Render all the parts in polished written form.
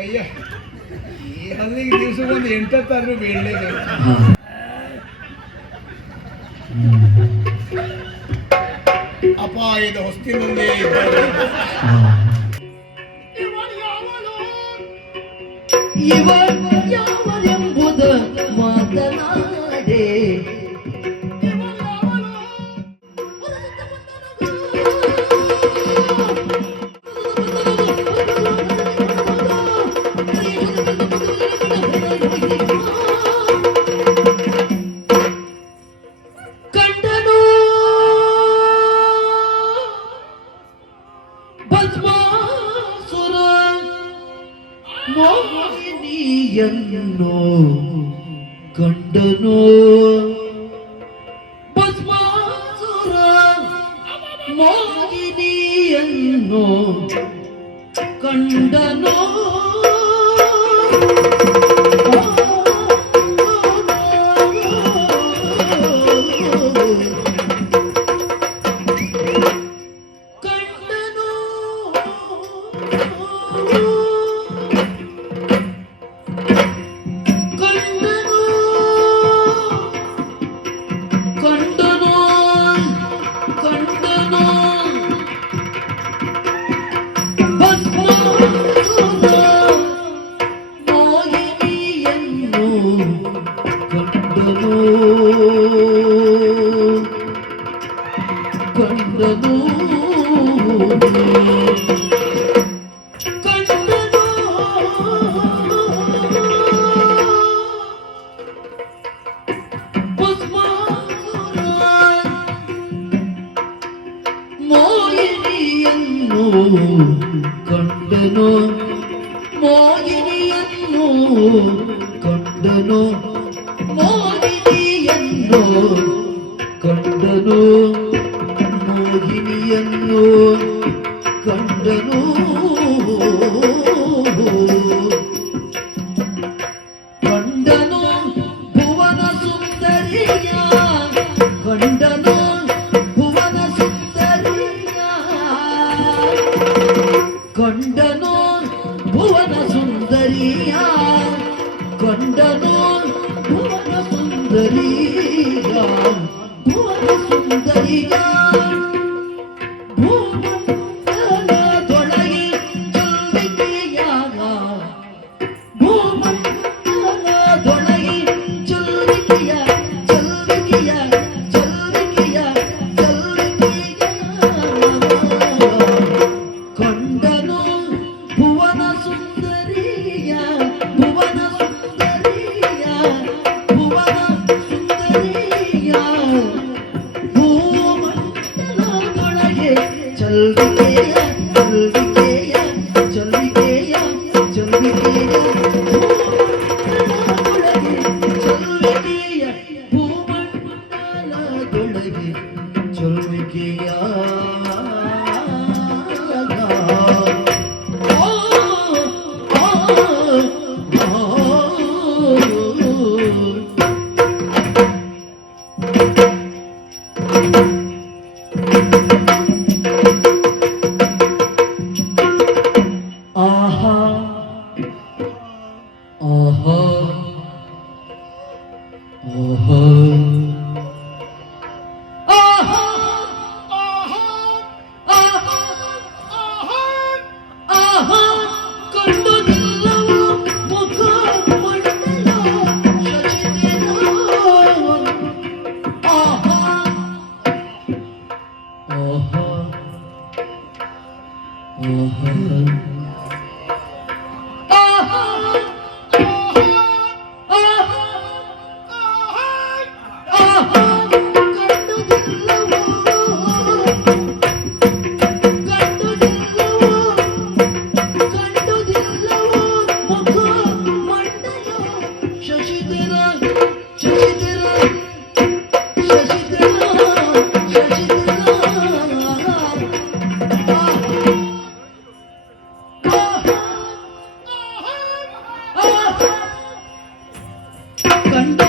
ಅಯ್ಯ ಈ 15 ದಿವಸಕ್ಕೊಂದು 8 ಬೀಳಲೇಬೇಕು. ಅಪಾಯದ ಹೊಸ್ತಿನೊಂದೇ ಇವರೆಂಬುದ ಮಾತನಾಡೆ ಕಂಡನು ಭಸ್ಮಾಸುರ ಮೋಹಿನಿಯನ್ನು ಕಂಡನು ಭಸ್ಮಾಸುರ ಮೋಹಿನಿಯನ್ನು ಕಂಡನು ಕಂಡನು ಮೋಹಿನಿಯನ್ನು ಕಂಡನು ಮೋಹಿನಿಯನ್ನು ಕಂಡನು ಮೋಹಿನಿಯನ್ನು ಕಂಡನು ಕಂಡನು ಭುವನ ಸುಂದರಿಯ ಕಂಡನು ಭುವನ ಸುಂದರಿಯ ಕಂಡನು ಭುವನ ಸುಂದರಿಯ ಕಂಡನು ಭುವನ ಸುಂದರಿಯ ಭುವನ ಸುಂದರಿಯ ಭೂಮಂಡಲದೊಳಗೆ ಚಲ್ವಿಕೆಯಾಗ ಭೂಮಂಡಲದೊಳಗೆ ಚಲ್ವಿಕೆಯ ಚಲ್ವಿಕೆಯ ಚಲ್ವಿಕೆಯ ಚಲ್ವಿಕೆಯ ಕಂಡನು ಭುವನ ಸುಂದರಿಯ ಭುವನ ಸುಂದರಿಯ ಭುವನ ಸುಂದರಿಯ ಭೂಮಂಡಲದೊಳಗೆ ಚಲ್ವಿಕೆಯ ಚಲ್ವಿಕೆಯ ಚಲ್ವಿಕೆಯ ಚಲ್ವಿಕೆಯ ಭೂಮಂಡಲದೊಳಗೆ ಚಲ್ವಿಕೆಯ ಭೂಮಂಡಲದೊಳಗೆ ಚಲ್ವಿಕೆಯ ಆಹಾ ಆಹಾ ಆಹಾ ಆಹಾ ಆಹಾ ಕಂಡು ನಿಲ್ಲವು ಮುಖ ಮಂಡಲ ಶಶಿಧರ ಆಹಾ ಆಹಾ ಕಂಡು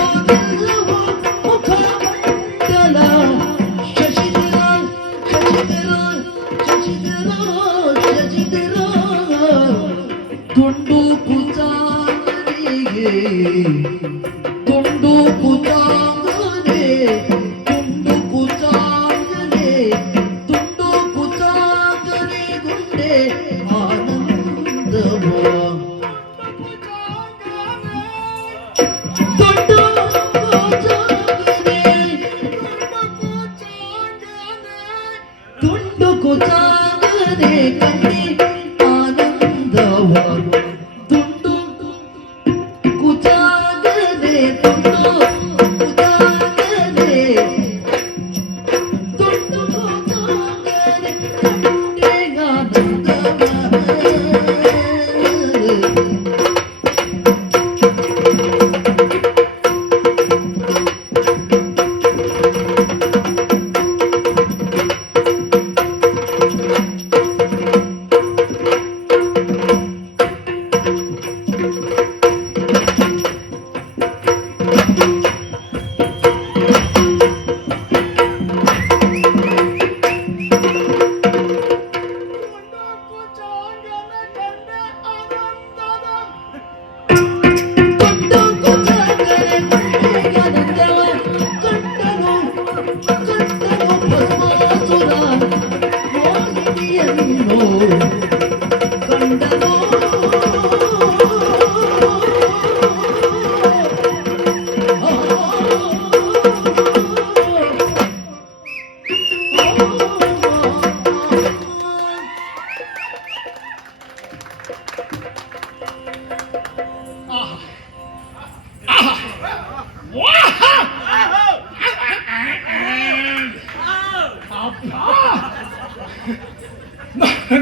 ತುಂಡು ಕುಚಾಂಗನೆ ತುಂಡು ಕುಚಾಂಗನೆ ತುಂಡು ಕುಚಾಂಗನೆ ಗುಂಡೆ ಆನಂದವ ತುಂಡು ಕುಚಾಂಗನೆ ತುಂಡು ಕುಚಾಂಗನೆ ಕಂಡೆ ಆನಂದವ ತುಂಡು ಕುಚಾಂಗನೆ ತುಂಡು ಕುಚಾಂಗನೆ ತುಂಡು ಕುಚಾಂಗನೆ ಕಂಡೆ ಆನಂದವ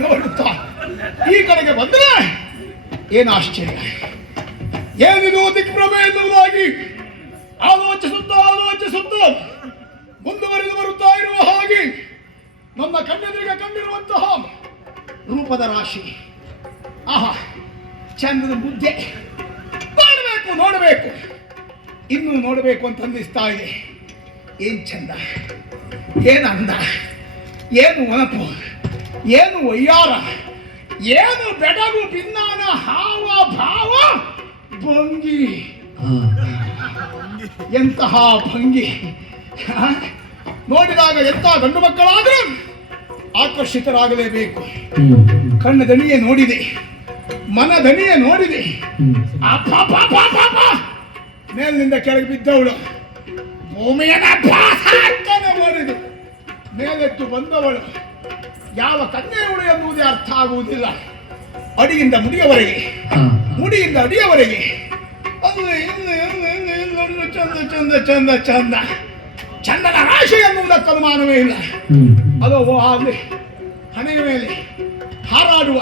ನೋಡುತ್ತಾ ಈ ಕಡೆಗೆ ಬಂದರೆ ಏನು ಆಶ್ಚರ್ಯ, ಏನಿದು ದಿಕ್ಭ್ರಮೆ ಎನ್ನುವುದಾಗಿ ಆಲೋಚಿಸುತ್ತಾ ಮುಂದುವರೆದು ಬರುತ್ತಾ ಇರುವ ಹಾಗೆ ನನ್ನ ಕಣ್ಣೆದುರಿಗೆ ಕಂಡಿರುವಂತಹ ರೂಪದ ರಾಶಿ, ಆಹಾ ಚಂದದ ಮುದ್ದೆ, ನೋಡಬೇಕು ಇನ್ನೂ ನೋಡಬೇಕು ಅಂತ ಅಂದಿಸ್ತಾ ಇದೆ. ಏನ್ ಚಂದ, ಏನು ಅಂದ, ಏನು ಒನಪು, ಏನು ವಯ್ಯಾರ, ಏನು ಬೆಡಗು ಭಿನ್ನಾನ ಹಾವ ಭಾವ ಭಂಗಿ, ಎಂತಹ ಭಂಗಿ ನೋಡಿದಾಗ ಎಂಥ ಗಂಡು ಮಕ್ಕಳಾದರೂ ಆಕರ್ಷಿತರಾಗಲೇಬೇಕು. ಕಣ್ಣ ದಣಿಯೇ ನೋಡಿದೆ, ಮನ ದಣಿಯೇ ನೋಡಿದೆ. ಮೇಲಿನಿಂದ ಕೆಳಗೆ ಬಿದ್ದವಳು ಭೂಮಿಯನ್ನ ನೋಡಿದು ಮೇಲೆತ್ತು ಬಂದವಳು ಯಾವ ಕನ್ಯೆಯವಳು ಎನ್ನುವುದೇ ಅರ್ಥ ಆಗುವುದಿಲ್ಲ. ಅಡಿಯಿಂದ ಮುಡಿಯವರೆಗೆ, ಮುಡಿಯಿಂದ ಅಡಿಯವರೆಗೆ ಅಲ್ಲಿ ಇನ್ನು ಚಂದ ಚಂದ ಚಂದ ಚಂದ ಚಂದನ ರಾಶಿ ಎನ್ನುವುದಕ್ಕೆ ಅನುಮಾನವೇ ಇಲ್ಲ. ಅದು ಅಲ್ಲಿ ಹಣೆಯ ಮೇಲೆ ಹಾರಾಡುವ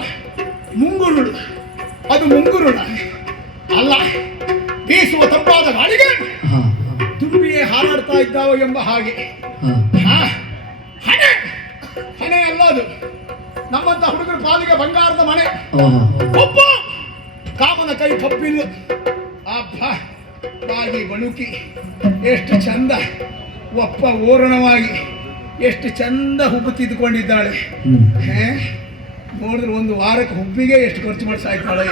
ಮುಂಗುರುಳು, ಅದು ಮುಂಗುರುಳ ಅಲ್ಲ, ಬೀಸುವ ತಂಪಾದ ಗಾಳಿಗೆ ತುಂಬಿಯೇ ಹಾರಾಡ್ತಾ ಇದ್ದಾವ ಎಂಬ ಹಾಗೆ. ಹಣೆ ಹಣೆ ಅಲ್ಲ, ಅದು ನಮ್ಮಂತ ಹುಡುಗರ ಪಾಲಿಗೆ ಬಂಗಾರದ ಮನೆ. ಒಬ್ಬ ಕಾಮನ ಕೈ ಕಬ್ಬಿಲ್ಲ, ಬಾಗಿ ಬಳುಕಿ ಎಷ್ಟು ಚಂದ ಒಪ್ಪ ಓರಣವಾಗಿ ಎಷ್ಟು ಚಂದ ಹುಬ್ಬು ತಿದ್ದುಕೊಂಡಿದ್ದಾಳೆ. ನೋಡಿದ್ರೆ ಒಂದು ವಾರಕ್ಕೆ ಹುಬ್ಬಿಗೆ ಎಷ್ಟು ಖರ್ಚು ಮಾಡಿ ಸಾಯ್ತಾಳೆ.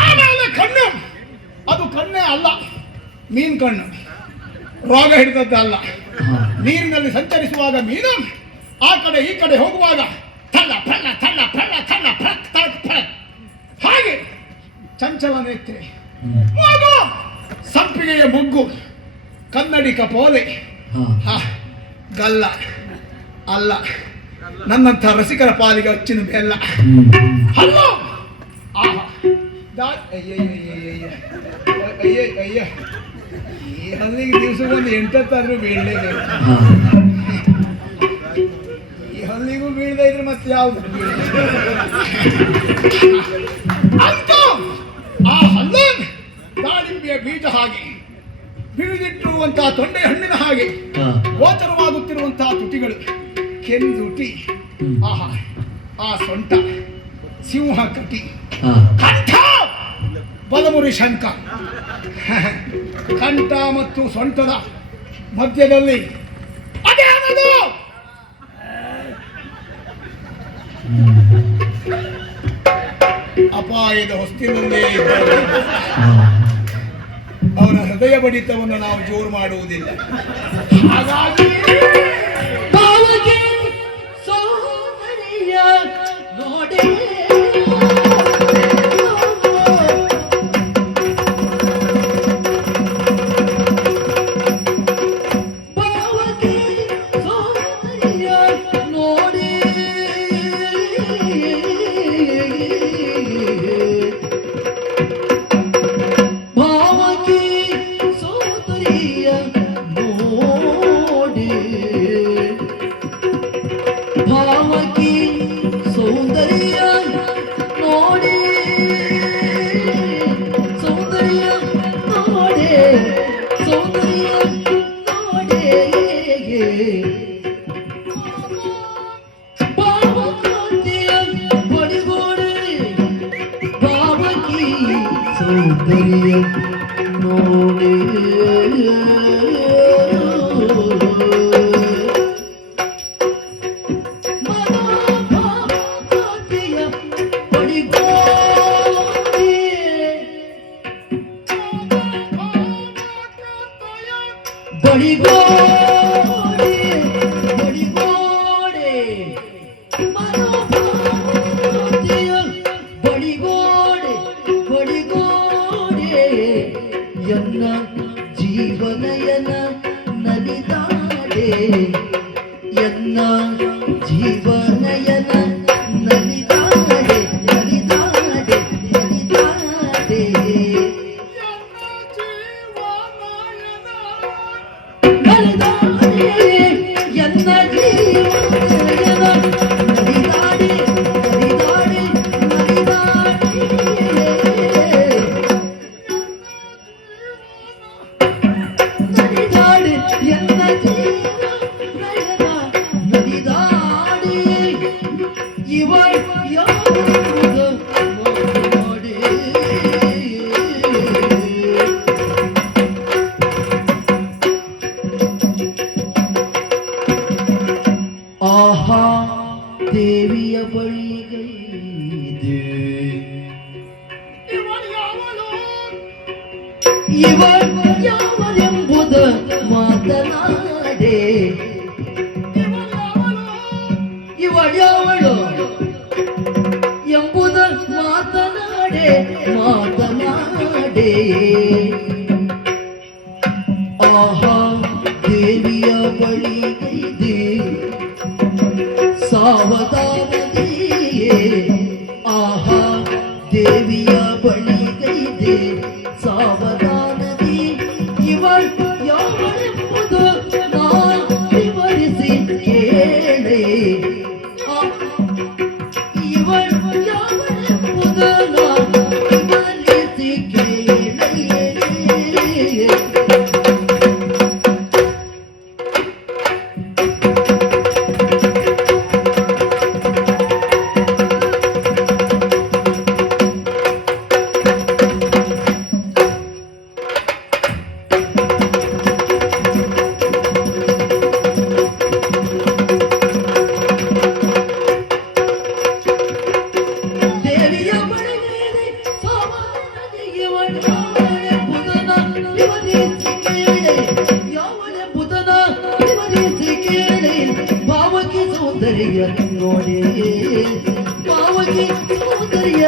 ಆಮೇಲೆ ಕಣ್ಣು, ಅದು ಕಣ್ಣೇ ಅಲ್ಲ, ಮೀನ್ ಕಣ್ಣು, ರೋಗ ಹಿಡಿದದ್ದಲ್ಲ. ನೀರಿನಲ್ಲಿ ಸಂಚರಿಸುವಾಗ ಮೀನು ಆ ಕಡೆ ಈ ಕಡೆ ಹೋಗುವಾಗ ತಳ್ಳ ಫಳ್ಳ ತಳ್ಳ ಫಳ್ಳ ತಳ್ಳ ಫಳಕ್ ತಳಕ್ ಫಳಕ್ ಹಾಗೆ ಚಂಚಲ ನೇತ್ರೆ, ಮಗು ಸಂಪಿಗೆಯ ಮೊಗ್ಗು, ಕನ್ನಡಿ ಕಪೋಲೆ, ಗಲ್ಲ ಅಲ್ಲ, ನನ್ನಂಥ ರಸಿಕರ ಪಾಲಿಗೆ ಅಚ್ಚಿನ ಬೆಲ್ಲ. ಹಲ್ಲು ಅಯ್ಯ ಈ ಹಲ್ಲಿಗೆ ದಿವಸಕ್ಕೊಂದು 8 ಬೀಳಲೇಬೇಕು. ಈ ಹಲ್ಲಿಗೂ ಬೀಳದೆ ಇದ್ರೆ ಮತ್ತೆ ಯಾವ್ದು ಅಂತೂ ಆ ಹಲ್ಲು ದಾಳಿಂಬೆಯ ಬೀಜ ಹಾಗೆ, ಬಿಳಿದಿಟ್ಟಿರುವಂತಹ ತೊಂಡೆ ಹಣ್ಣಿನ ಹಾಗೆ ಗೋಚರವಾಗುತ್ತಿರುವಂತಹ ತುಟಿಗಳು ಕೆಂದುಟಿ, ಆಹಾ ಆ ಸೊಂಟ ಸಿಂಹ ಕಟಿ, ಕಂಠ ಬಲಮುರಿ ಶಂಕ, ಕಂಠ ಮತ್ತು ಸೊಂಟದ ಮಧ್ಯದಲ್ಲಿ ಅದೇನದು ಅಪಾಯದ ಹೊಸ್ತಿನಲ್ಲೇ ಇದ್ದಾರೆ. ಅವರ ಹೃದಯ ಬಡಿತವನ್ನು ನಾವು ಜೋರು ಮಾಡುವುದಿಲ್ಲ. ಹಾಗಾಗಿ ಭಾವಕ್ಕೆ ಸೌಂದರ್ಯ ನೋಡೆ ಭಾವಕ್ಕೆ ಸೌಂದರ್ಯ ನೋಡೆ ಭಾವಕ್ಕೆ ಸೌಂದರ್ಯ ನೋಡೆ ಭಾವಕ್ಕೆ ಸೌಂದರ್ಯ ನೋಡೆ ಸೌಂದರ್ಯ ನೋಡೆ ಸೌಂದರ್ಯ ನೋಡೆ ಭಾವಕಾಂತಿಯ ಬಡಿಗೋಡೆ ಭಾವಕ್ಕೆ ಸೌಂದರ್ಯ ನೋಡೆ ಮನೋಭಾವಕಾಂತಿಯ ಬಡಿಗೋಡೆ ಬಡಿಗೋಡೆ ಬಡಿಗೋಡೆ ಮನೋಭಾವಕಾಂತಿಯ ಬಡಿಗೋಡೆ ಬಡಿಗೋಡೆ ಎನ್ನ ಜೀವನಯನ ನಲಿದಾಡೆ ಎನ್ನ ಜೀವನಯನ ನಲಿದಾಡೆ ನಲಿದಾಡೆ ನಲಿದಾಡೆ ನಲಿದಾಡೆ ಎನ್ನ ಜೀವನಯನ ನಲಿದಾಡೆ ನಲಿದಾಡೆ ನಲಿದಾಡೆ ನಲಿದಾಡೆ ಎನ್ನ ಜೀವನಯನ ನಲಿದಾಡೆ ಇವ ಯಾವುದು ಮಾಡಿ ಆಹಾ ದೇವಿಯ ಬಳಿಗೈದೆ ಇವಳು ಯಾವಳೆಂಬುದ ಮಾತನಾಡೆ ಇವಳ್ಯಾವಳು ಎಂಬುದ ಮಾತನಾಡೆ ಮಾತನಾಡೆ ಆಹಾ ದೇವಿಯ ಬಳಿಗೈದೆ ಸಾವಧಾನದಿಯೇ ಆಹಾ ದೇವಿಯ ಬಳಿಗೈದೆ ಸಾವಧಾನದಿ ಇವಳು ಯಾವಳೆಂಬುದು ನಾ ವಿವರಿಸಿ ಕೇಳೆ ಇವಳು ಯಾವಳೆಂಬುದು ನಾ ವಿವರಿಸಿ ಕೇಳೆ ದೇವಿಯ ಬಳಿಗೈದೆ ಸಾವಧಾನದಿ ಇವಳು ಯಾವಳೆಂಬುದನ್ನ ವಿವರಿಸಿ ಕೇಳೆ ಯಾವಳೆಂಬುದನ್ನ ವಿವರಿಸಿ ಕೇಳೆ ಭಾವಕ್ಕೆ ಸೌಂದರ್ಯ ನೋಡಿ ಭಾವಕ್ಕೆ ಸೌಂದರ್ಯ